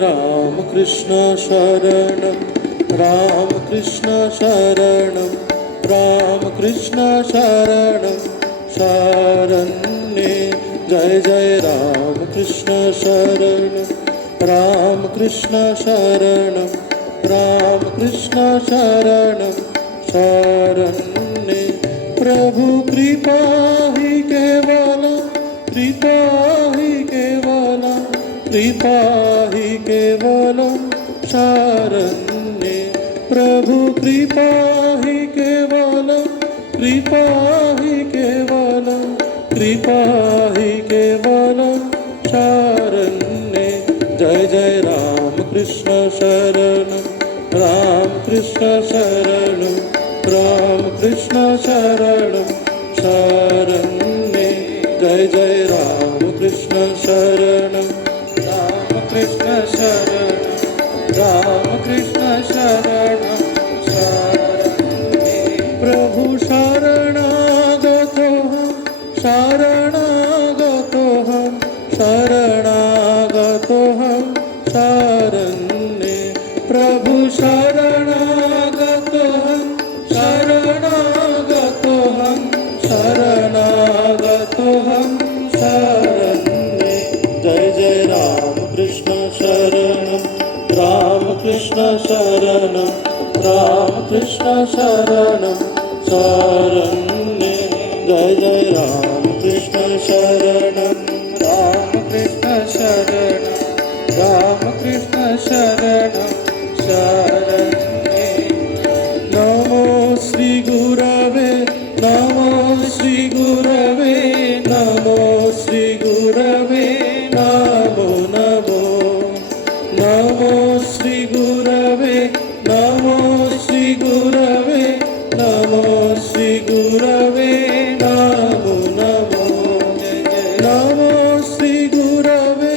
राम कृष्ण शरणं राम कृष्ण शरणं राम कृष्ण शरणं शरण्ये जय जय राम कृष्ण शरणं राम कृष्ण शरणं राम कृष्ण शरणं शरण्ये प्रभु कृपा ही केवलं कृपा ही केवलं कृपा ही केवलं शरण्ये प्रभु कृपा ही केवलं कृपा ही केवलं कृपा ही केवलं शरण्ये जय जय राम कृष्ण शरणं राम कृष्ण शरणं राम कृष्ण शरणं शरण्ये जय जय राम कृष्ण शरणं राम कृष्ण शरणं राम कृष्ण शरणं शरण्ये प्रभु शरणागतोऽहं शरणागतोऽहं शरणागतोऽहं शरण्ये प्रभु शरणागतोऽहं शरणागतोऽहं शरणागतोऽहं शरण्ये जय जय राम कृष्ण शरणं राम कृष्ण शरणं राम कृष्ण शरणं शरण्ये जय जय राम कृष्ण शरणं राम कृष्ण शरणं राम कृष्ण शरणं शरण्ये नमो श्री गुरवे नमो श्री गुरवे नमो श्री गुरवे नमो नमो नमो श्री गुरवे नमो श्री गुरवे नमो श्री गुरवे नमो नमो नमो श्री गुरवे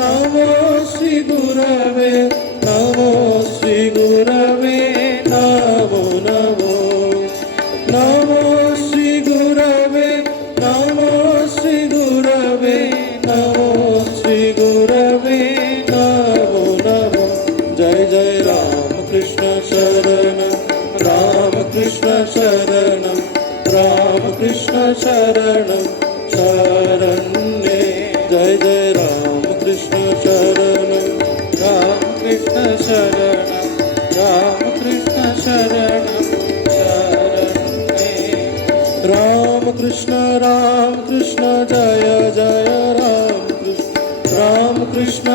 नमो श्री गुरवे नमो श्री गुरवे नमो नमो नमो श्री गुरवे नमो श्री गुरवे नमो श्री गुरवे नमो नमो जय जय राम कृष्ण शरणं राम कृष्ण शरणं राम कृष्ण शरणं शरण्ये जय जय राम कृष्ण शरणं राम कृष्ण शरणं राम कृष्ण शरणं शरण्ये राम कृष्ण जय जय राम कृष्ण जय जय राम कृष्ण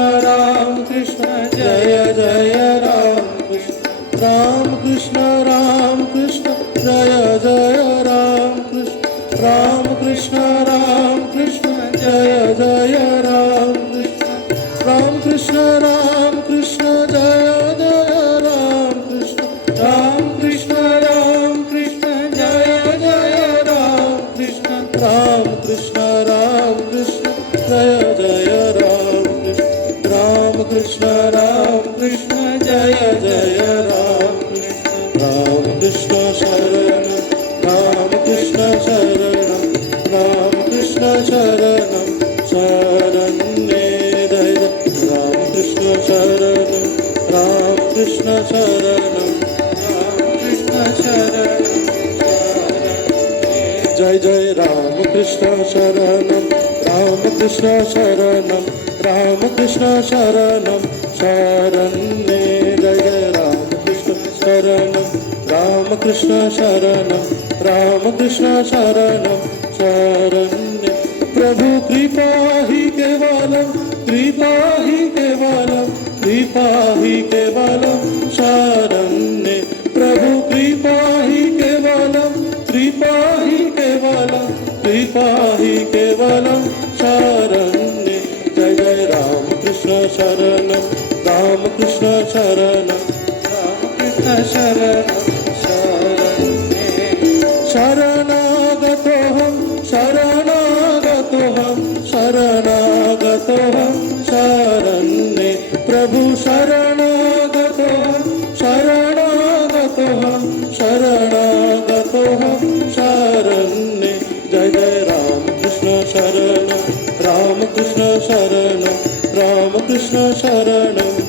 जय जय राम कृष्ण जय जय राम कृष्ण जय जय राम कृष्ण जय जय राम कृष्ण जय जय राम कृष्ण जय जय राम कृष्ण शरणं राम कृष्ण शरणं राम कृष्ण शरणं शरण्ये जय राम कृष्ण शरणं राम कृष्ण शरणं राम कृष्ण शरणं जय जय राम कृष्ण शरणं राम कृष्ण शरणं राम कृष्ण शरणं शरण्ये जय जय राम कृष्ण शरणं राम कृष्ण शरणं राम कृष्ण शरणं शरण्ये प्रभु कृपा ही केवलं कृपा ही केवलं कृपा ही केवलं शरण्ये प्रभु कृपा ही केवलं कृपा ही केवलं कृपा ही केवलं शरण्ये जय जय राम कृष्ण शरणं राम कृष्ण शरणं राम कृष्ण शरणं शरण्ये शरणागतोऽहं शरणागतोऽहं शरणागतोऽहं शरण्ये प्रभु शरणागतोऽहं शरणागतोऽहं शरणागतोऽहं शरण्ये जय जय राम कृष्ण शरणं राम कृष्ण शरणं राम कृष्ण शरणं